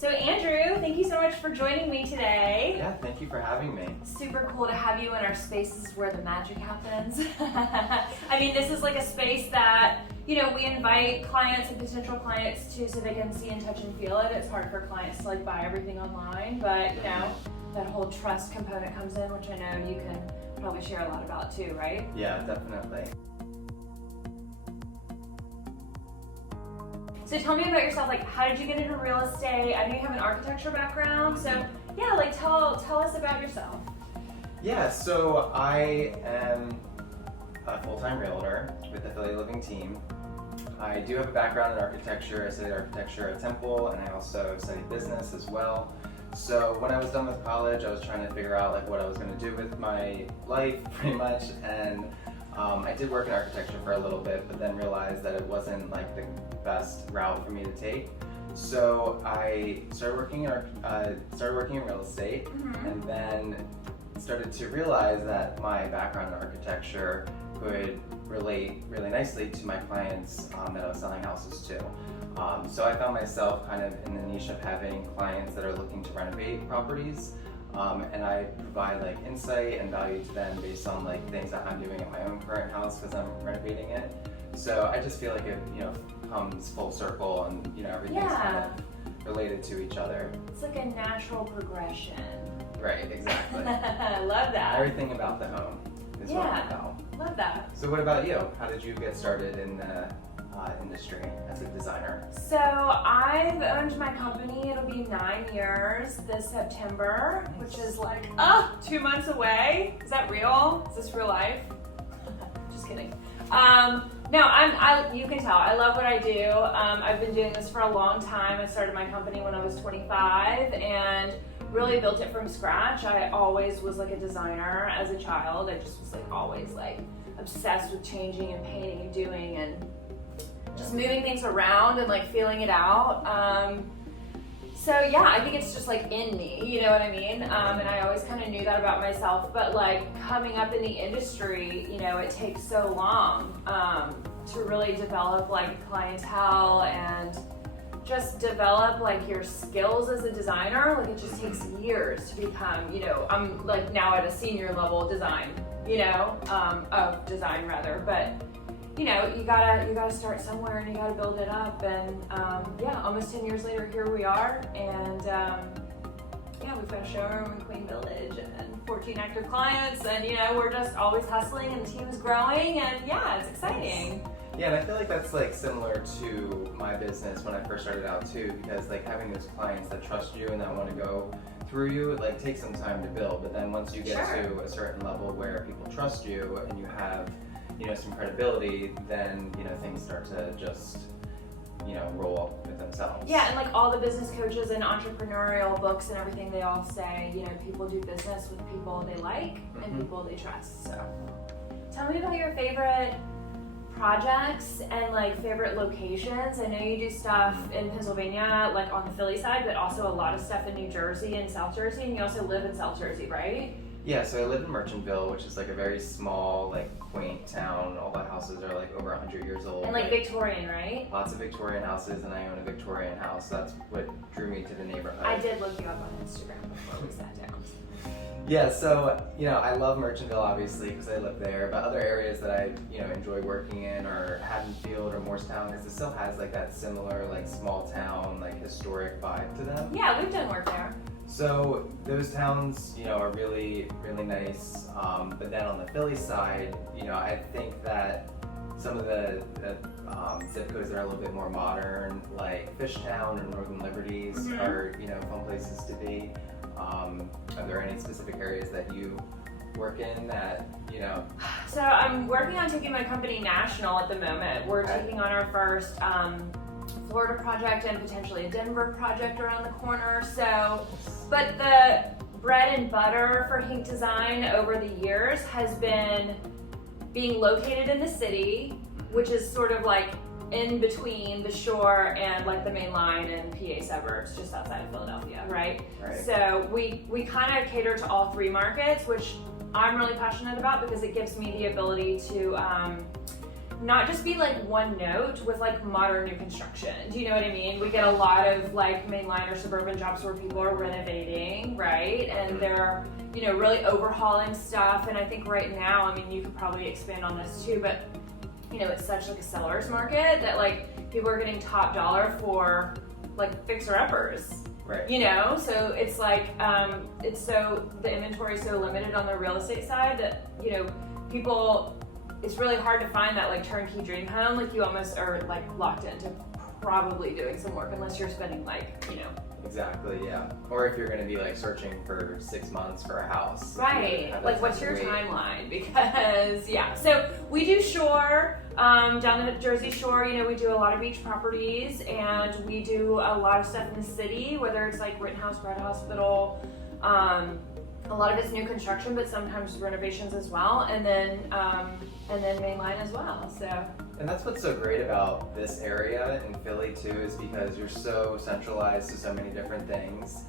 So Andrew, thank you so much for joining me today. Yeah, thank you for having me. Super cool to have you in our spaces where the magic happens. I mean, this is like a space that, you know, we invite clients and potential clients to so they can see and touch and feel it. It's hard for clients to like buy everything online, but you know, that whole trust component comes in, which I know you can probably share a lot about too, right? Yeah, definitely. So tell me about yourself, like how did you get into real estate? I know you have an architecture background, so yeah, like tell us about yourself. Yeah, so I am a full-time realtor with the PhillyLiving team. I do have a background in architecture. I studied architecture at Temple, and I also studied business as well. So when I was done with college, I was trying to figure out like what I was going to do with my life, pretty much, and I did work in architecture for a little bit, but then realized that it wasn't like the best route for me to take. So I started working in real estate, and then started to realize that my background in architecture could relate really nicely to my clients that I was selling houses to. So I found myself kind of in the niche of having clients that are looking to renovate properties. And I provide like insight and value to them based on like things that I'm doing at my own current house because I'm renovating it. So I just feel like it, you know, comes full circle and you know everything's kind of related to each other. It's like a natural progression. Right, exactly. I love that. Everything about the home is what I'm about. Love that. So what about you? How did you get started in the industry as a designer? So I've owned my company, it'll be 9 years this September, which is like, 2 months away. Is that real? Is this real life? Just kidding. No, you can tell, I love what I do. I've been doing this for a long time. I started my company when I was 25 and really built it from scratch. I always was like a designer as a child. I just was like always like obsessed with changing and painting and doing and just moving things around and like feeling it out. So yeah, I think it's just like in me, you know what I mean? And I always kind of knew that about myself, but like coming up in the industry, you know, it takes so long to really develop like clientele and just develop like your skills as a designer. Like it just takes years to become, you know, I'm like now at a senior level design, you know, of design rather, but you know, you gotta start somewhere and you gotta build it up. And yeah, almost 10 years later, here we are. And yeah, we've got a showroom in Queen Village and 14 active clients. And you know, we're just always hustling and the team's growing. And yeah, it's exciting. Yeah, and I feel like that's like similar to my business when I first started out too, because like having those clients that trust you and that want to go through you, it like takes some time to build. But then once you get to a certain level where people trust you and you have, you know, some credibility, then, you know, things start to just, you know, roll with themselves. Yeah, and like all the business coaches and entrepreneurial books and everything, they all say, you know, people do business with people they like and people they trust. So tell me about your favorite projects and like favorite locations. I know you do stuff in Pennsylvania, like on the Philly side, but also a lot of stuff in New Jersey and South Jersey, and you also live in South Jersey, right? Yeah, so I live in Merchantville, which is like a very small, like quaint town. All the houses are like over 100 years old. And like Victorian, right? Lots of Victorian houses, and I own a Victorian house. That's what drew me to the neighborhood. I did look you up on Instagram before we sat down. Yeah, so, you know, I love Merchantville obviously because I live there, but other areas that I, you know, enjoy working in are Haddonfield or Morristown because it still has like that similar like small town, like historic vibe to them. Yeah, we've done work there. So those towns, you know, are really, really nice. But then on the Philly side, you know, I think that some of the zip codes that are a little bit more modern, like Fishtown and Northern Liberties, are, you know, fun places to be. Are there any specific areas that you work in that, you know? So I'm working on taking my company national at the moment. We're taking on our first Florida project and potentially a Denver project around the corner. So, but the bread and butter for Henck Design over the years has been being located in the city, which is sort of like in between the shore and like the main line and PA suburbs just outside of Philadelphia, right? So we kind of cater to all three markets, which I'm really passionate about because it gives me the ability to not just be like one note with like modern new construction. Do you know what I mean? We get a lot of like mainline or suburban jobs where people are renovating, right? And they're, you know, really overhauling stuff. And I think right now, I mean, you could probably expand on this too, but you know, it's such like a seller's market that like people are getting top dollar for like fixer-uppers. Right. You know, so it's like, the inventory is so limited on the real estate side that, you know, people, it's really hard to find that like turnkey dream home. Like you almost are like locked into probably doing some work unless you're spending like, you know. Exactly, yeah. Or if you're going to be like searching for 6 months for a house. Right. Like what's your timeline? Because yeah, so we do shore, down the Jersey Shore, you know, we do a lot of beach properties and we do a lot of stuff in the city, whether it's like Rittenhouse, Red Hospital, a lot of it's new construction, but sometimes renovations as well, and then mainline as well. So. And that's what's so great about this area in Philly too, is because you're so centralized to so many different things.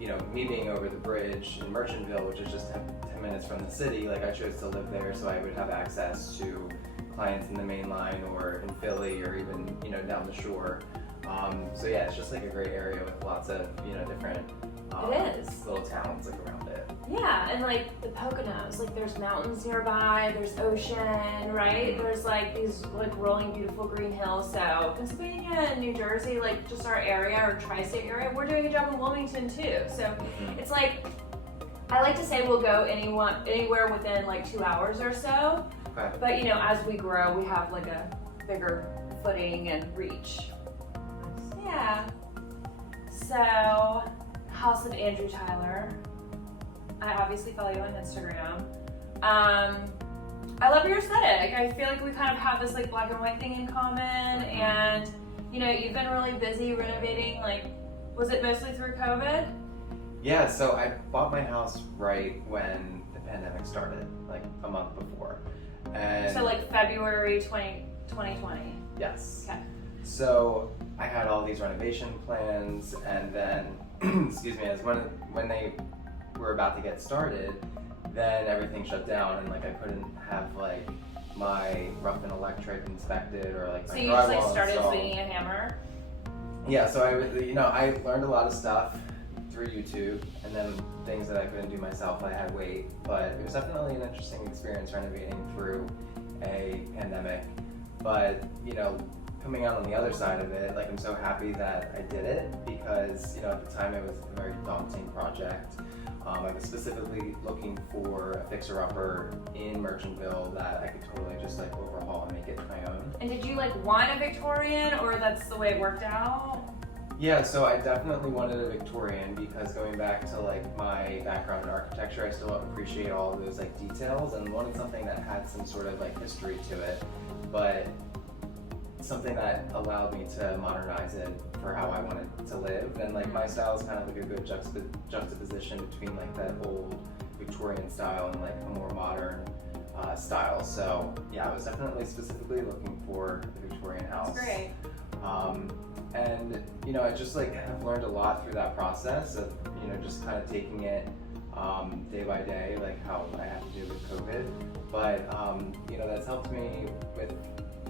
You know, me being over the bridge in Merchantville, which is just 10 minutes from the city, like I chose to live there so I would have access to clients in the main line or in Philly or even, you know, down the shore. So yeah, it's just like a great area with lots of, you know, different little towns like around it. Yeah, and like the Poconos, like there's mountains nearby, there's ocean, right? There's like these like rolling beautiful green hills. So Pennsylvania and New Jersey, like just our area, our tri-state area, we're doing a job in Wilmington too. So it's like, I like to say we'll go anywhere within like 2 hours or so. Okay. But you know, as we grow, we have like a bigger footing and reach. Yeah. So, House of Andrew Tyler. I obviously follow you on Instagram. I love your aesthetic. I feel like we kind of have this like black and white thing in common, and you know, you've been really busy renovating. Like, was it mostly through COVID? Yeah, so I bought my house right when the pandemic started, like a month before. And so like February 2020. Yes. Okay. So I had all these renovation plans, and then, excuse me, as when they were about to get started, then everything shut down, and like I couldn't have like my rough and electric inspected or like my so you just like drywall started installed. swinging a hammer. Yeah, so I learned a lot of stuff through YouTube, and then things that I couldn't do myself, I had wait. But it was definitely an interesting experience renovating through a pandemic. But you know, coming out on the other side of it, like I'm so happy that I did it, because you know, at the time it was a very daunting project. I was specifically looking for a fixer-upper in Merchantville that I could totally just like overhaul and make it my own. And did you like want a Victorian, or that's the way it worked out? Yeah, so I definitely wanted a Victorian, because going back to like my background in architecture, I still appreciate all of those like details, and wanted something that had some sort of like history to it, but something that allowed me to modernize it for how I wanted to live. And like my style is kind of like a good juxtaposition between like that old Victorian style and like a more modern style. So yeah, I was definitely specifically looking for the Victorian house. That's great. And you know, I just like have learned a lot through that process of, you know, just kind of taking it day by day, like how I have to do with COVID. But you know, that's helped me with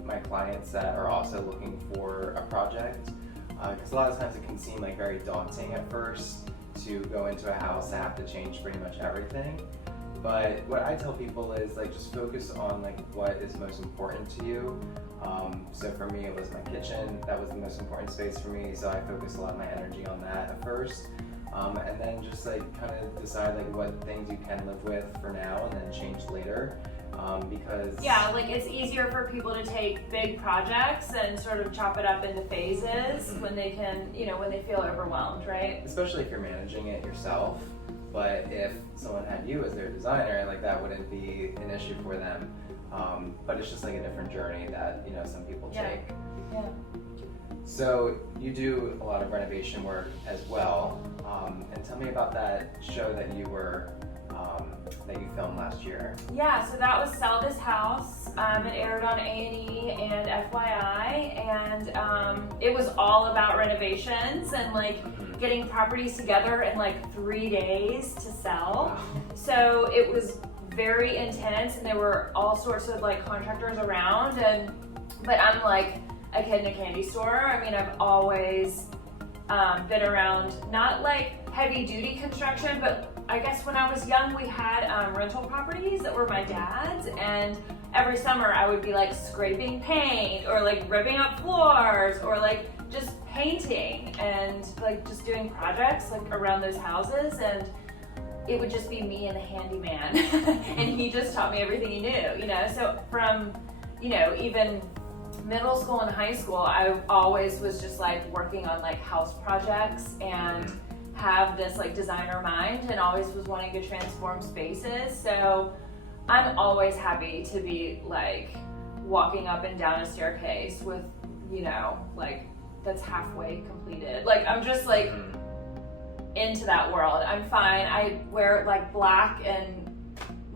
my clients that are also looking for a project, because a lot of times it can seem like very daunting at first to go into a house and have to change pretty much everything. But what I tell people is like, just focus on like what is most important to you. So for me, it was my kitchen. That was the most important space for me, so I focused a lot of my energy on that at first. And then just like kind of decide like what things you can live with for now and then change later. Because yeah, like it's easier for people to take big projects and sort of chop it up into phases when they can, you know, when they feel overwhelmed, right? Especially if you're managing it yourself. But if someone had you as their designer, like that wouldn't be an issue for them. But it's just like a different journey that, you know, some people take. Yeah. So you do a lot of renovation work as well. And tell me about that show that you filmed last year. Yeah, so that was Sell This House. It aired on A&E and FYI, and it was all about renovations and like getting properties together in like 3 days to sell. Wow. So it was very intense, and there were all sorts of like contractors around, but I'm like a kid in a candy store. I mean, I've always been around, not like heavy duty construction, but I guess when I was young, we had rental properties that were my dad's, and every summer I would be like scraping paint or like ripping up floors or like just painting and like just doing projects like around those houses, and it would just be me and the handyman and he just taught me everything he knew, you know. So from, you know, even middle school and high school, I always was just like working on like house projects and have this like designer mind, and always was wanting to transform spaces. So I'm always happy to be like walking up and down a staircase with, you know, like that's halfway completed. Like I'm just like into that world. I'm fine. I wear like black and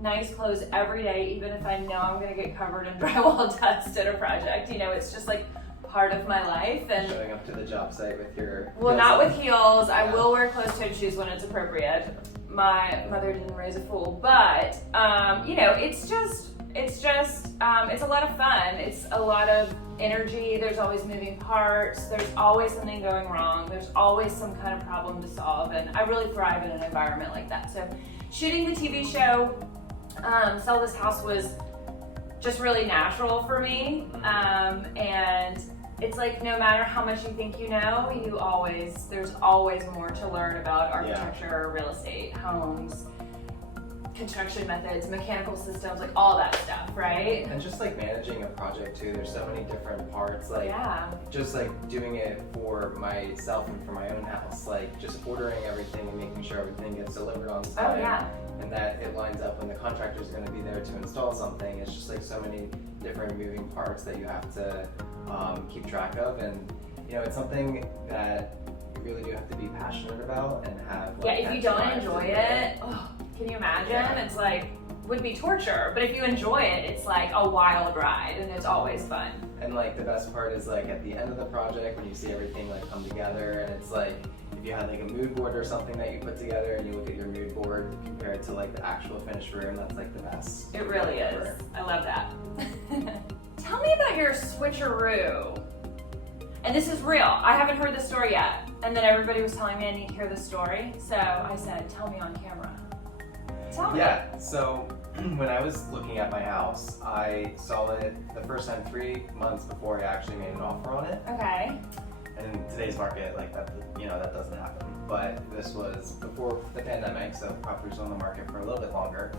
nice clothes every day, even if I know I'm gonna get covered in drywall dust at a project. You know, it's just like part of my life. And showing up to the job site with your not with heels. Yeah. I will wear closed-toed shoes when it's appropriate. My mother didn't raise a fool, but you know, it's a lot of fun. It's a lot of energy. There's always moving parts. There's always something going wrong. There's always some kind of problem to solve, and I really thrive in an environment like that. So shooting the TV show, Sell This House, was just really natural for me, and it's like no matter how much you think you know, there's always more to learn about architecture, real estate, homes, construction methods, mechanical systems, like all that stuff, right? And just like managing a project too, there's so many different parts, like just like doing it for myself and for my own house, like just ordering everything and making sure everything gets delivered on time. And that it lines up when the contractor's going to be there to install something. It's just like so many different moving parts that you have to keep track of, and you know, it's something that you really do have to be passionate about and have. Like, if you don't enjoy it, can you imagine? It's like would be torture. But if you enjoy it, it's like a wild ride, and it's always fun. And like the best part is like at the end of the project when you see everything like come together, and it's like if you had like a mood board or something that you put together and you look at your mood board compared to like the actual finished room, that's like the best. It really is. I love that. Tell me about your switcheroo. And this is real. I haven't heard the story yet. And then everybody was telling me I need to hear the story. So I said, tell me on camera. Tell me. Yeah, so when I was looking at my house, I saw it the first time 3 months before I actually made an offer on it. Okay. And in today's market, like that, you know, that doesn't happen. But this was before the pandemic, so the property was on the market for a little bit longer.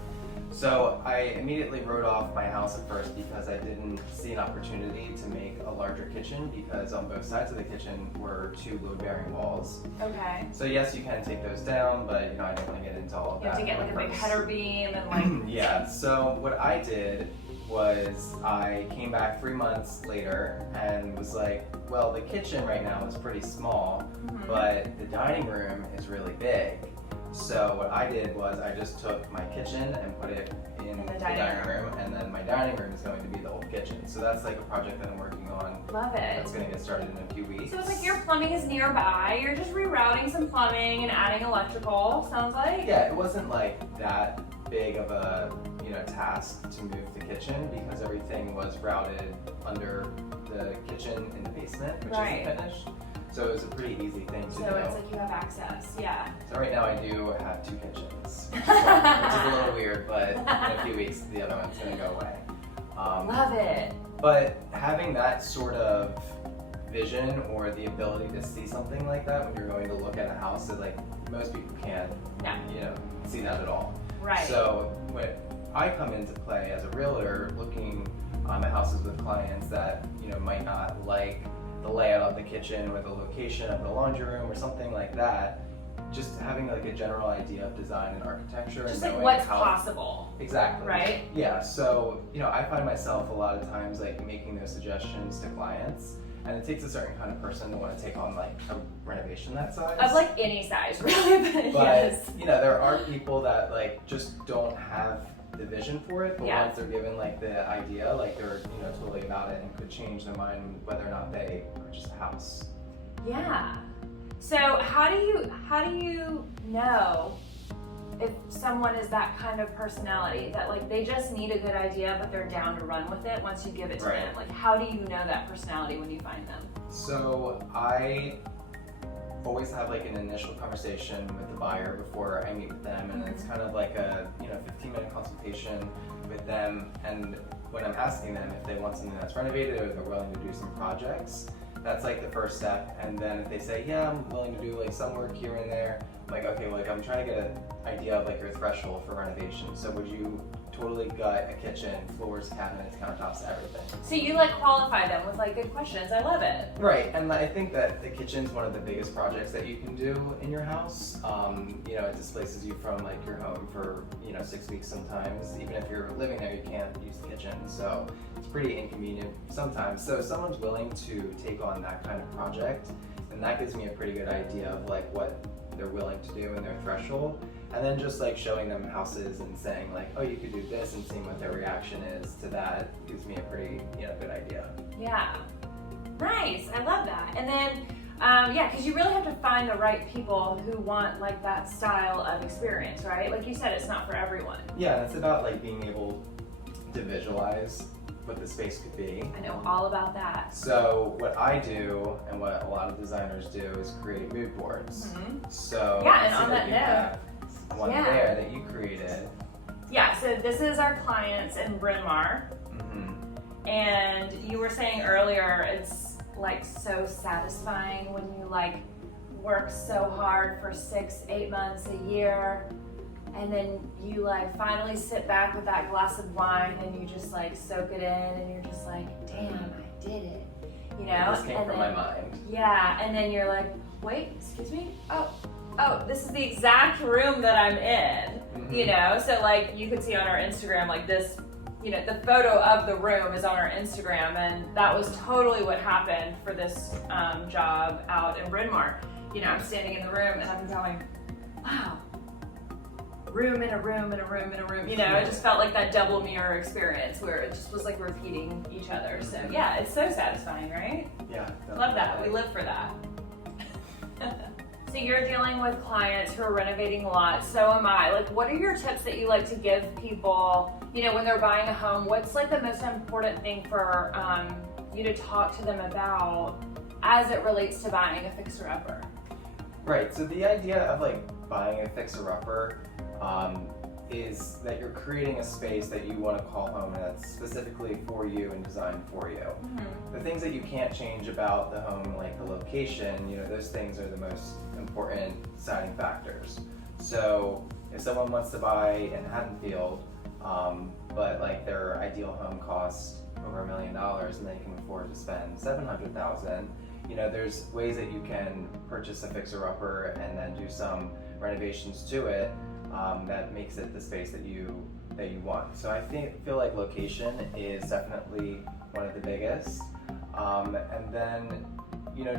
So I immediately wrote off my house at first because I didn't see an opportunity to make a larger kitchen, because on both sides of the kitchen were 2 load-bearing walls. Okay. So yes, you can take those down, but you know, I don't want to get into all of that. You have to get like a big header beam and like. Yeah, so what I did was I came back 3 months later and was like, well, the kitchen right now is pretty small, but the dining room is really big. So what I did was I just took my kitchen and put it in the dining room, and then my dining room is going to be the old kitchen. So that's like a project that I'm working on. Love it. That's going to get started in a few weeks. So it's like your plumbing is nearby. You're just rerouting some plumbing and adding electrical, sounds like? Yeah, it wasn't like that big of a task to move the kitchen, because everything was routed under the kitchen in the basement, which isn't finished. So it was a pretty easy thing to do. So it's like you have access, yeah. So right now I do have 2 kitchens, which is a little weird, but in a few weeks the other one's going to go away. Love it. But having that sort of vision or the ability to see something like that when you're going to look at a house, that like most people can't, see that at all. Right. So when I come into play as a realtor, looking at houses with clients that might not like the layout of the kitchen or the location of the laundry room or something like that, just having like a general idea of design and architecture, just and like what's possible. Exactly. Right? Yeah. So I find myself a lot of times like making those suggestions to clients. And it takes a certain kind of person to want to take on like a renovation that size. Of like any size, really. But yes. There are people that like just don't have the vision for it, but once they're given like the idea, like they're totally about it and could change their mind whether or not they purchase a house. Yeah. So how do you know if someone is that kind of personality that like they just need a good idea, but they're down to run with it once you give it to them? Like, how do you know that personality when you find them? So I always have like an initial conversation with the buyer before I meet with them, and it's kind of like a 15-minute consultation with them. And when I'm asking them if they want something that's renovated or they're willing to do some projects, that's like the first step. And then if they say, yeah, I'm willing to do like some work here and there, I'm like, okay, well, like I'm trying to get an idea of like your threshold for renovation. So would you totally gut a kitchen, floors, cabinets, countertops, everything? So you like qualify them with like good questions. I love it. Right, and I think that the kitchen's one of the biggest projects that you can do in your house. It displaces you from like your home for 6 weeks sometimes. Even if you're living there, you can't use the kitchen, so it's pretty inconvenient sometimes. So if someone's willing to take on that kind of project, then that gives me a pretty good idea of like what they're willing to do in their threshold. And then just like showing them houses and saying like, oh, you could do this, and seeing what their reaction is to that gives me a pretty good idea. Yeah, nice. I love that. And then because you really have to find the right people who want like that style of experience, right? Like you said, it's not for everyone. Yeah, it's about like being able to visualize what the space could be. I know all about that. So what I do, and what a lot of designers do, is create mood boards. So yeah, and I see on that you note, have one there that you created. Yeah, so this is our clients in Bryn Mawr. And you were saying earlier, it's like so satisfying when you like work so hard for 6-8 months, a year, and then you like finally sit back with that glass of wine and you just like soak it in, and you're just like, damn, I did it, This came from my mind. Yeah, and then you're like, wait, excuse me? Oh, this is the exact room that I'm in, So like you could see on our Instagram, like this, the photo of the room is on our Instagram, and that was totally what happened for this job out in Bryn Mawr. I'm standing in the room and I'm going, wow, room in a room in a room in a room. It just felt like that double mirror experience where it just was like repeating each other. So yeah, it's so satisfying, right? Yeah. Love that. We live for that. So you're dealing with clients who are renovating lots, so am I. Like, what are your tips that you like to give people, when they're buying a home? What's like the most important thing for you to talk to them about as it relates to buying a fixer-upper? Right, so the idea of like buying a fixer-upper is that you're creating a space that you want to call home, and that's specifically for you and designed for you. The things that you can't change about the home, like the location, those things are the most important deciding factors. So if someone wants to buy in Haddonfield, but like their ideal home costs over $1 million and they can afford to spend $700,000, there's ways that you can purchase a fixer-upper and then do some renovations to it that makes it the space that you want. So I feel like location is definitely one of the biggest, and then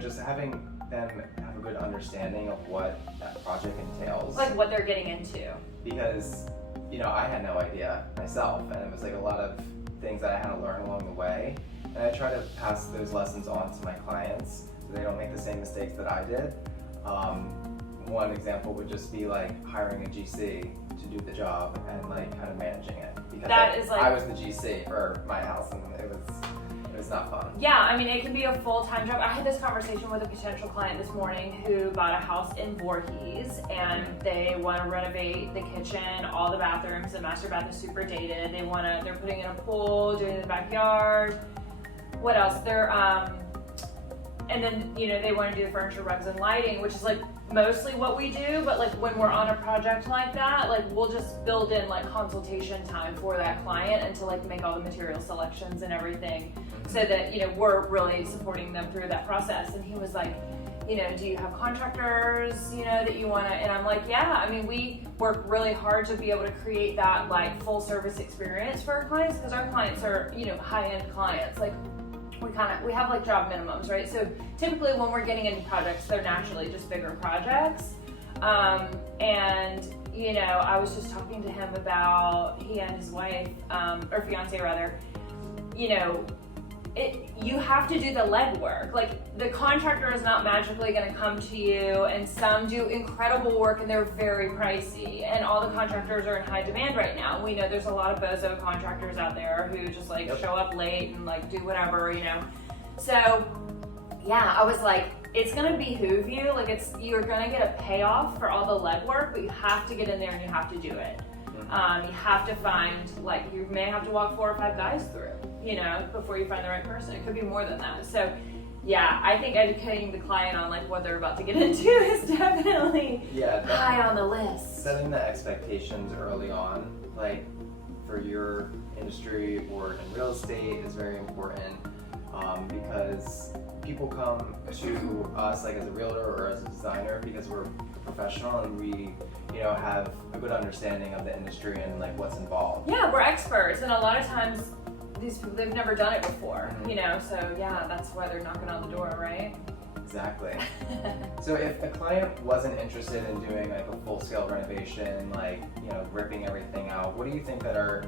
just having them have a good understanding of what that project entails, like what they're getting into. Because I had no idea myself, and it was like a lot of things that I had to learn along the way, and I try to pass those lessons on to my clients so they don't make the same mistakes that I did. One example would just be like hiring a GC to do the job and like kind of managing it, because I was the GC for my house, and it was not fun. Yeah, I mean, it can be a full-time job. I had this conversation with a potential client this morning who bought a house in Voorhees, and they want to renovate the kitchen, all the bathrooms. The master bath is super dated. They're putting in a pool, doing the backyard. What else? And then they want to do the furniture, rugs, and lighting, which is like mostly what we do. But like when we're on a project like that, like we'll just build in like consultation time for that client and to like make all the material selections and everything, so that we're really supporting them through that process. And he was like, do you have contractors that you want to? And I'm like, yeah. I mean, we work really hard to be able to create that like full service experience for our clients, because our clients are high end clients. Like we have like job minimums, right? So typically when we're getting into projects, they're naturally just bigger projects. And I was just talking to him about he and his wife, or fiance rather, you have to do the legwork. Like, the contractor is not magically going to come to you, and some do incredible work and they're very pricey, and all the contractors are in high demand right now. We know there's a lot of bozo contractors out there who just like show up late and like do whatever, you know. So yeah, I was like, it's gonna behoove you, like you're gonna get a payoff for all the legwork, but you have to get in there and you have to do it. You have to find, like, you may have to walk 4 or 5 guys through, you know, before you find the right person. It could be more than that. So yeah, I think educating the client on like what they're about to get into is definitely high on the list. Setting the expectations early on, like for your industry or in real estate, is very important, because people come to us like as a realtor or as a designer because we're professional and we, you know, have a good understanding of the industry and like what's involved. Yeah, we're experts, and a lot of times these people, they've never done it before, you know, so yeah, that's why they're knocking on the door, right? Exactly. So if a client wasn't interested in doing like a full-scale renovation, like, you know, ripping everything out, what do you think that are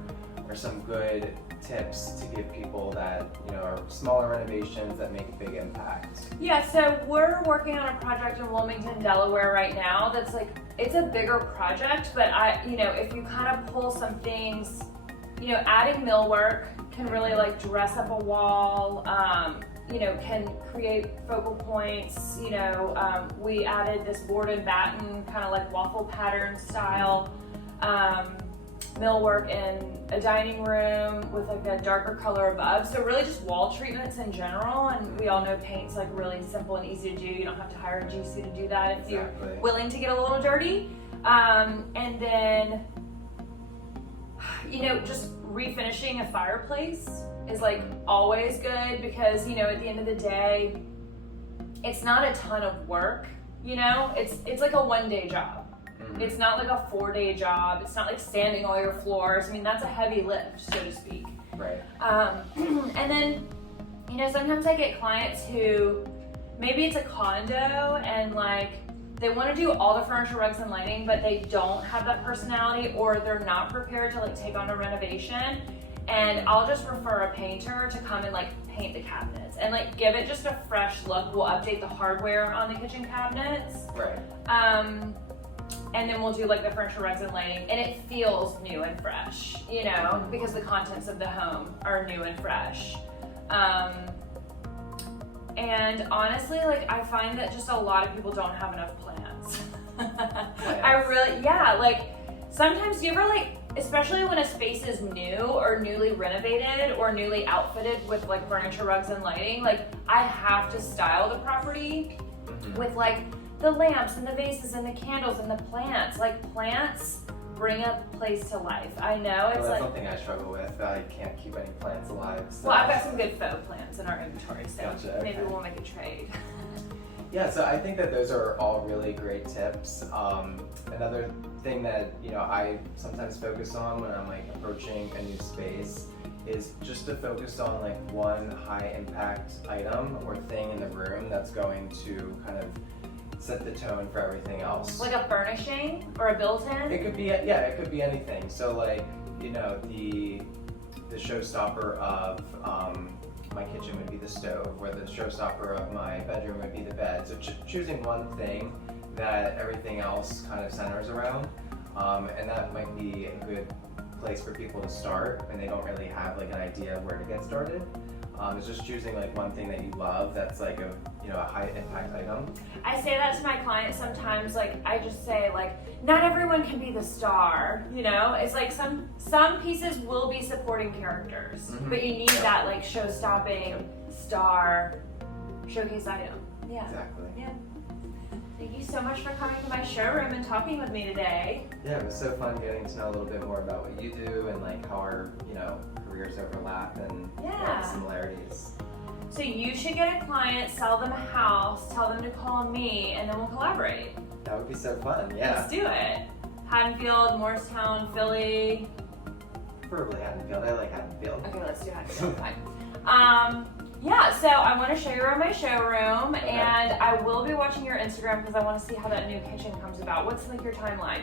some good tips to give people that, you know, are smaller renovations that make a big impact? Yeah, so we're working on a project in Wilmington, Delaware right now that's like, it's a bigger project, but you know, if you kind of pull some things, you know, adding millwork can really like dress up a wall, you know, can create focal points. You know, we added this board and batten kind of like waffle pattern style millwork in a dining room with like a darker color above. So really just wall treatments in general, and we all know paint's like really simple and easy to do. You don't have to hire a GC to do that if you're willing to get a little dirty. And then, you know, just refinishing a fireplace is like always good, because, you know, at the end of the day, it's not a ton of work, you know, it's like a 1-day job. It's not like a 4-day job. It's not like sanding all your floors. I mean, that's a heavy lift, so to speak. Right. And then, you know, sometimes I get clients who, maybe it's a condo and like, they want to do all the furniture, rugs, and lighting, but they don't have that personality, or they're not prepared to like take on a renovation. And I'll just refer a painter to come and like paint the cabinets and like give it just a fresh look. We'll update the hardware on the kitchen cabinets. Right. And then we'll do like the furniture, rugs, and lighting, and it feels new and fresh, you know, because the contents of the home are new and fresh. And honestly, like, I find that just a lot of people don't have enough plans. Like, sometimes you ever like, especially when a space is new or newly renovated or newly outfitted with like furniture, rugs, and lighting, like, I have to style the property with like the lamps and the vases and the candles and the plants. Like, plants bring a place to life. I know it's that's like something I struggle with. I can't keep any plants alive. So. Well, I've got some good faux plants in our inventory, so Gotcha, maybe we'll make a trade. Yeah, so I think that those are all really great tips. Another thing that, you know, I sometimes focus on when I'm like approaching a new space is just to focus on like one high impact item or thing in the room that's going to kind of set the tone for everything else. Like a furnishing or a built-in? It could be, yeah, it could be anything. So like, you know, the showstopper of my kitchen would be the stove, or the showstopper of my bedroom would be the bed. So choosing one thing that everything else kind of centers around, and that might be a good place for people to start when they don't really have like an idea of where to get started. It's just choosing like one thing that you love that's like a, you know, a high impact item. I say that to my clients sometimes. Like, I just say like, not everyone can be the star, you know? It's like some pieces will be supporting characters, but you need that like show-stopping star showcase item. Yeah. Exactly. Yeah. Thank you so much for coming to my showroom and talking with me today. Yeah, it was so fun getting to know a little bit more about what you do and like how our, you know, careers overlap and the similarities. So you should get a client, sell them a house, tell them to call me, and then we'll collaborate. That would be so fun, yeah. Let's do it. Haddonfield, Morristown, Philly. Preferably Haddonfield. I like Haddonfield. Okay, let's do Haddonfield. Fine. Yeah, so I want to show you around my showroom, and I will be watching your Instagram because I want to see how that new kitchen comes about. What's like your timeline?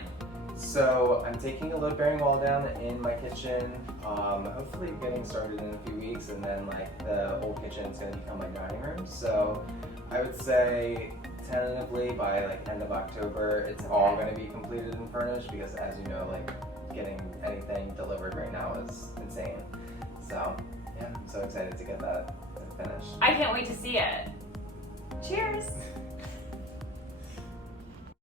So I'm taking a load-bearing wall down in my kitchen. Hopefully getting started in a few weeks, and then like the old kitchen is going to become my dining room. So I would say tentatively by like end of October, it's all going to be completed and furnished, because as you know, like getting anything delivered right now is insane. So yeah, I'm so excited to get that finished. I can't wait to see it. Cheers!